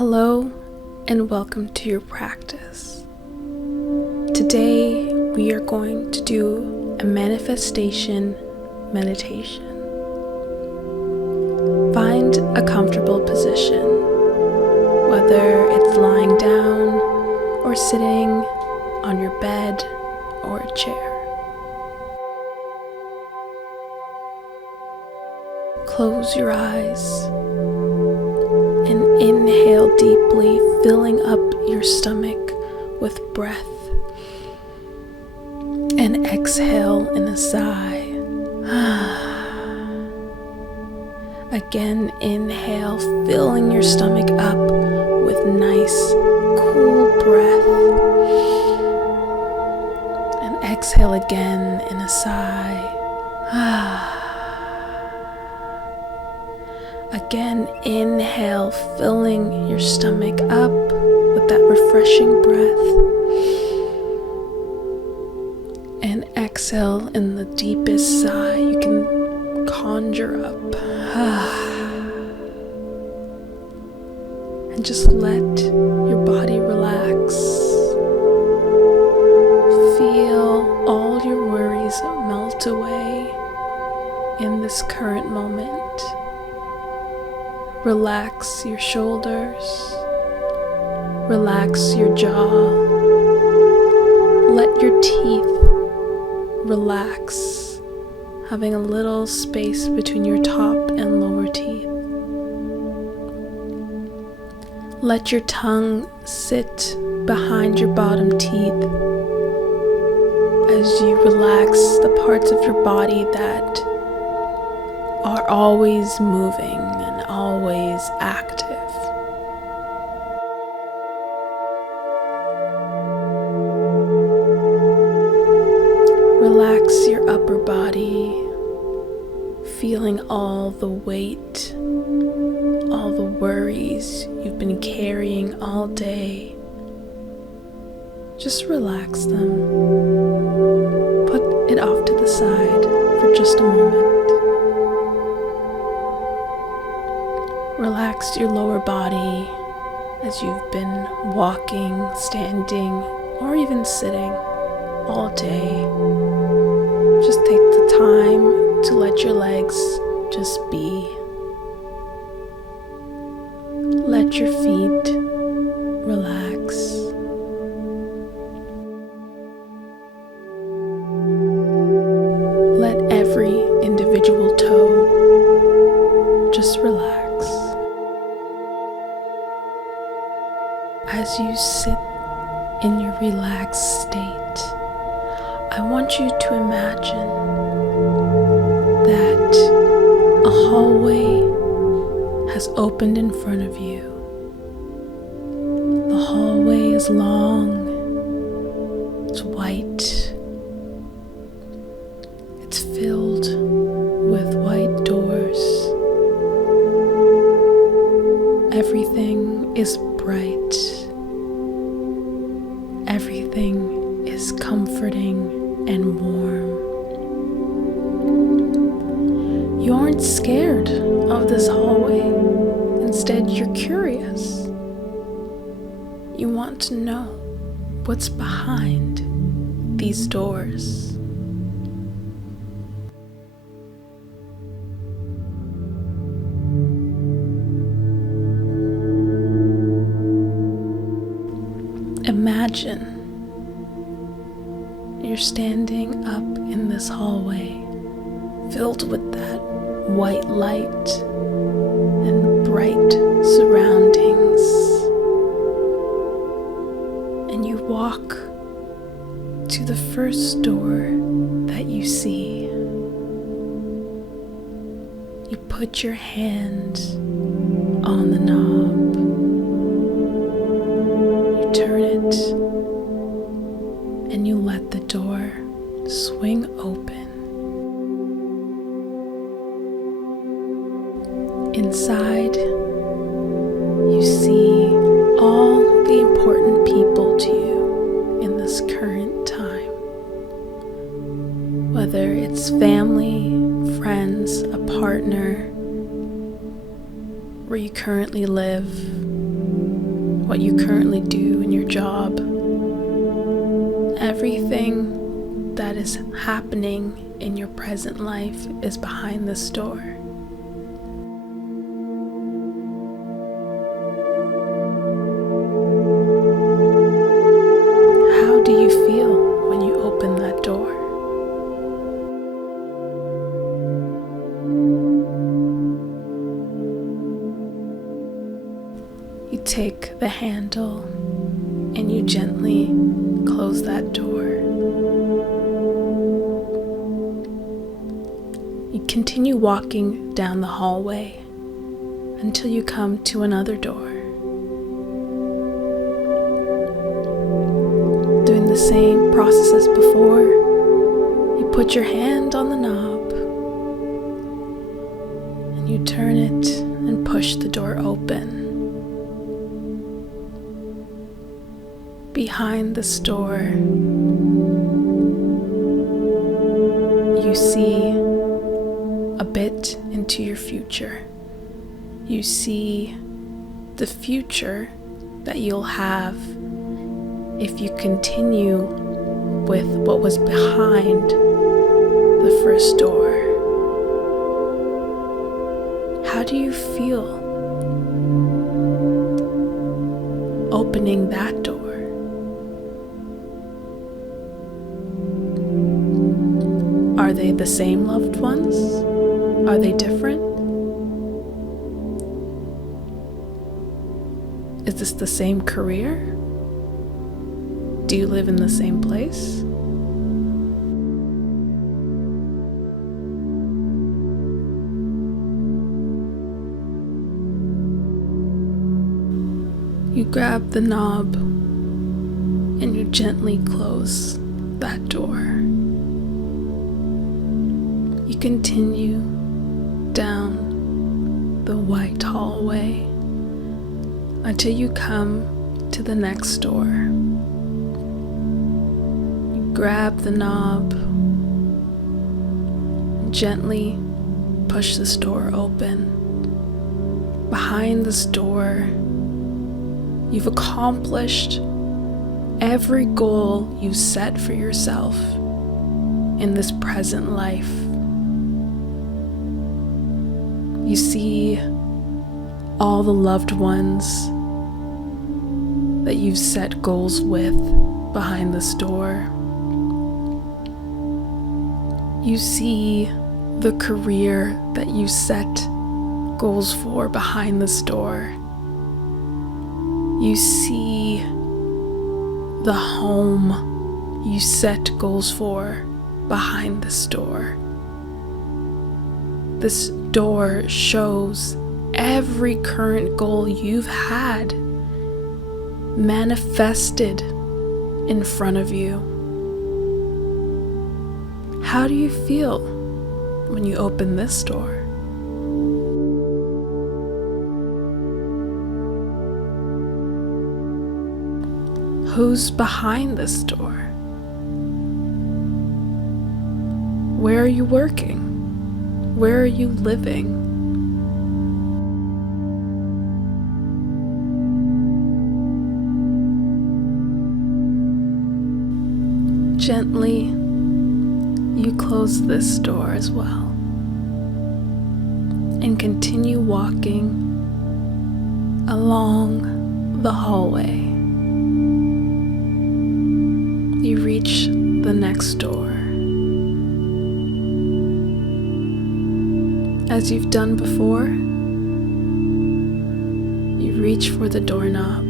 Hello and welcome to your practice. Today we are going to do a manifestation meditation. Find a comfortable position, whether it's lying down or sitting on your bed or a chair. Close your eyes and inhale deeply, filling up your stomach with breath. And exhale in a sigh. Again, inhale, filling your stomach up with nice, cool breath. And exhale again in a sigh. Again, inhale, filling your stomach up with that refreshing breath. And exhale in the deepest sigh you can conjure up. And just let your body relax. Feel all your worries melt away in this current moment. Relax your shoulders, relax your jaw, let your teeth relax, having a little space between your top and lower teeth. Let your tongue sit behind your bottom teeth as you relax the parts of your body that are always moving and always active. Relax your upper body, feeling all the weight, all the worries you've been carrying all day. Just relax them. Put it off to the side for just a moment. Relax your lower body as you've been walking, standing, or even sitting all day. Just take the time to let your legs just be. Let your feet relax. Let every individual toe just relax. As you sit in your relaxed state, I want you to imagine that a hallway has opened in front of you. The hallway is long, it's white, it's filled with white doors. Everything is bright. Everything is comforting and warm. You aren't scared of this hallway. Instead, you're curious. You want to know what's behind these doors. Imagine you're standing up in this hallway filled with that white light and bright surroundings, and you walk to the first door that you see. You put your hand on the knob. Turn it, and you let the door swing open. Inside, you see all the important people to you in this current time. Whether it's family, friends, a partner, where you currently live, what you currently do in your job, everything that is happening in your present life is behind this door. How do you feel when you open that door? You take the handle and you gently close that door. You continue walking down the hallway until you come to another door. Doing the same process as before, you put your hand on the knob and you turn it and push the door open. Behind this door, you see a bit into your future. You see the future that you'll have if you continue with what was behind the first door. How do you feel opening that door? Are they the same loved ones? Are they different? Is this the same career? Do you live in the same place? You grab the knob and you gently close that door. You continue down the white hallway until you come to the next door. You grab the knob and gently push this door open. Behind this door, you've accomplished every goal you set for yourself in this present life. You see all the loved ones that you've set goals with behind this door. You see the career that you set goals for behind this door. You see the home you set goals for behind this door. This door shows every current goal you've had manifested in front of you. How do you feel when you open this door? Who's behind this door? Where are you working? Where are you living? Gently, you close this door as well and continue walking along the hallway. You reach the next door. As you've done before, you reach for the doorknob,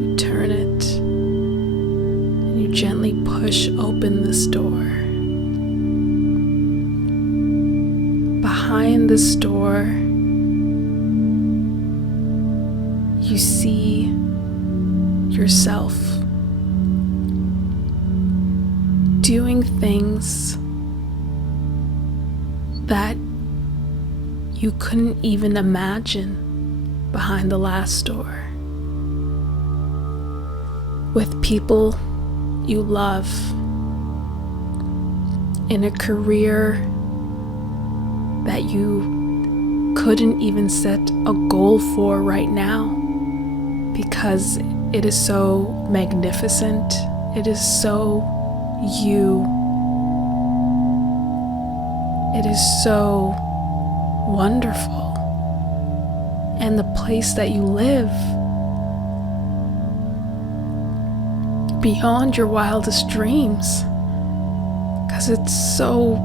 you turn it, and you gently push open this door. Behind this door, you see yourself doing things that you couldn't even imagine behind the last door. With people you love, in a career that you couldn't even set a goal for right now. because it is so magnificent. It is so you. It is so wonderful. And the place that you live, beyond your wildest dreams, because it's so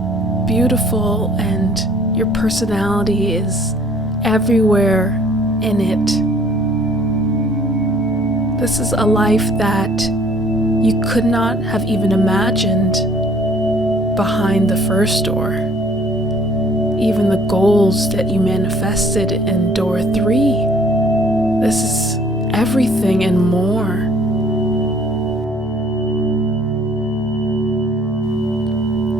beautiful and your personality is everywhere in it. This is a life that you could not have even imagined behind the first door. Even the goals that you manifested in door 3. This is everything and more.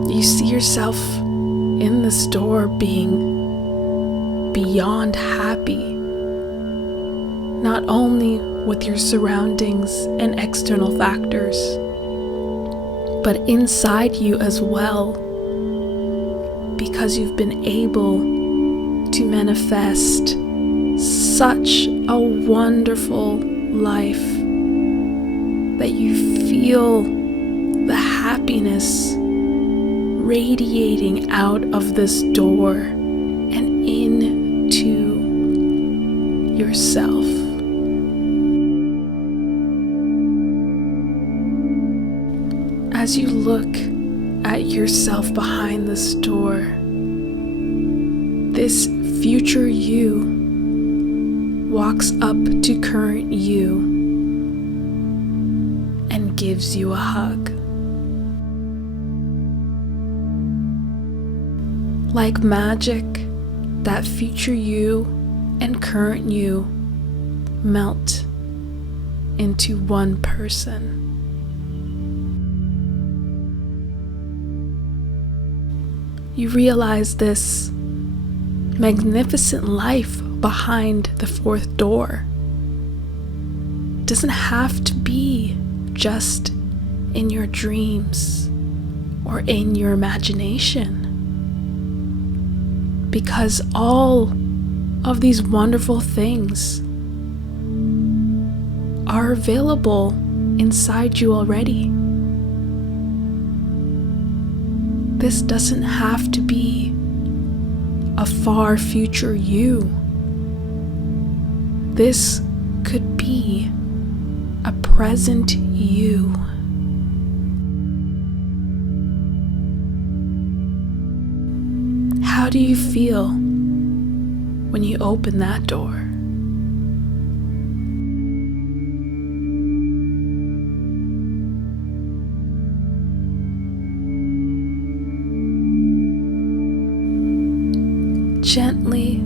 You see yourself in this door being beyond happy, not only with your surroundings and external factors, but inside you as well, because you've been able to manifest such a wonderful life that you feel the happiness radiating out of this door and into yourself. As you look at yourself behind this door, this future you walks up to current you and gives you a hug. Like magic, that future you and current you melt into one person. You realize this magnificent life behind the 4th door doesn't have to be just in your dreams or in your imagination, because all of these wonderful things are available inside you already. This doesn't have to be a far future you. This could be a present you. How do you feel when you open that door? Gently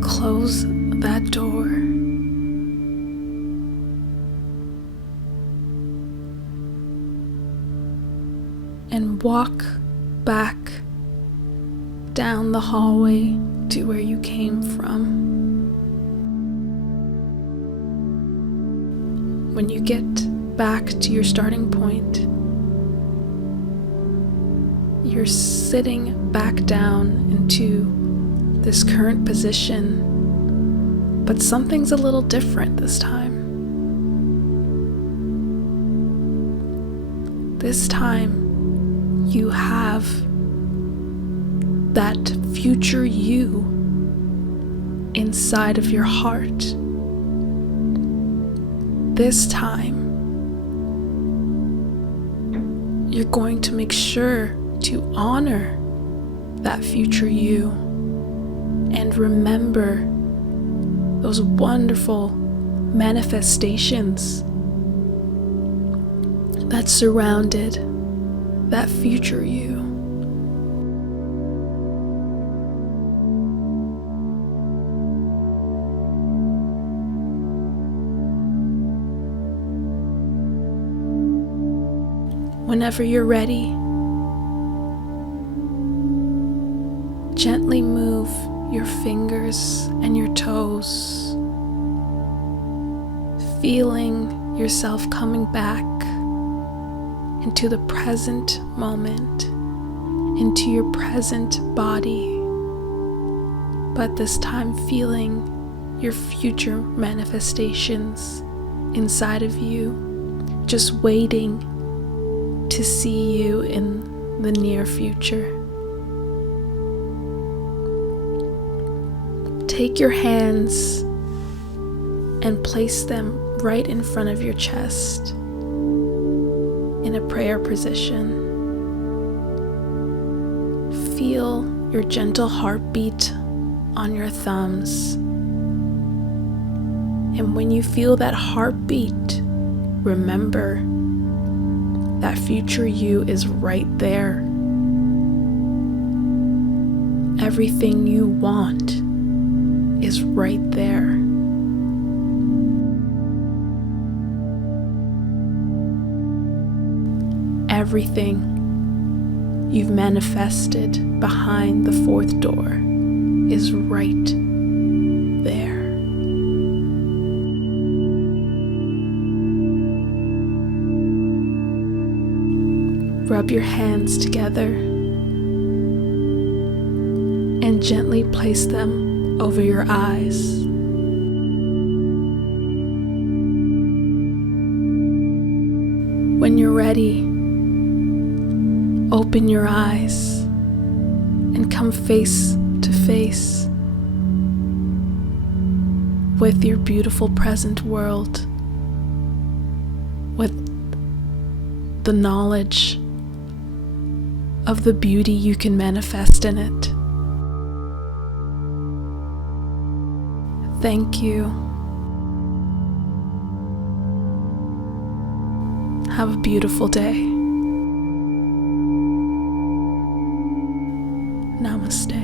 close that door. And walk back down the hallway to where you came from. When you get back to your starting point, you're sitting back down into this current position, but something's a little different this time. This time, you have that future you inside of your heart. This time, you're going to make sure to honor that future you and remember those wonderful manifestations that surrounded that future you. Whenever you're ready, gently move your fingers and your toes, feeling yourself coming back into the present moment, into your present body, but this time feeling your future manifestations inside of you, just waiting to see you in the near future. Take your hands and place them right in front of your chest in a prayer position. Feel your gentle heartbeat on your thumbs. And when you feel that heartbeat, remember that future you is right there. Everything you want is right there. Everything you've manifested behind the fourth door is right there. Rub your hands together and gently place them over your eyes. When you're ready, open your eyes and come face to face with your beautiful present world, with the knowledge of the beauty you can manifest in it. Thank you. Have a beautiful day. Namaste.